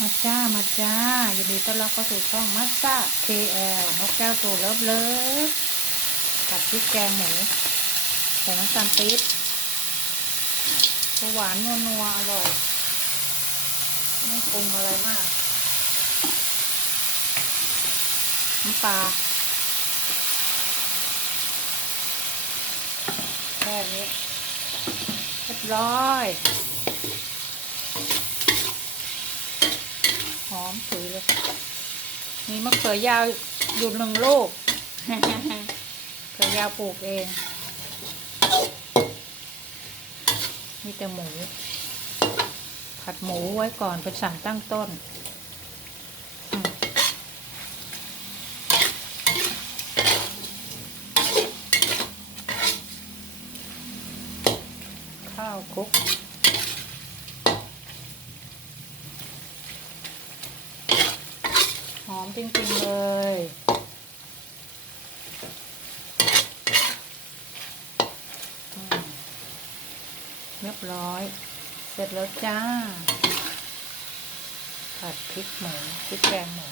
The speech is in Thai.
มาจ้ามาจ้ายินดีต้อนรับเข้าสู่ช่องมัสซ่า KL นกแก้วตัวเลิฟเลิฟผัดพริกแกงหมูใส่น้ำตาลปี๊บหวานนัวนัวอร่อย ไม่ปรุงอะไรมาก น้ำปลาแค่นี้เรียบร้อย อมสวยเลย มีมะเขือยาวอยู่หนึ่งลูกเขือยาวปลูกเอง มีแต่หมู ผัดหมูไว้ก่อนเป็นสารตั้งต้นข้าวคลุก อมจริงๆเลย เรียบร้อย เสร็จแล้วจ้า ผัดพริกหมูพริกแกงหมู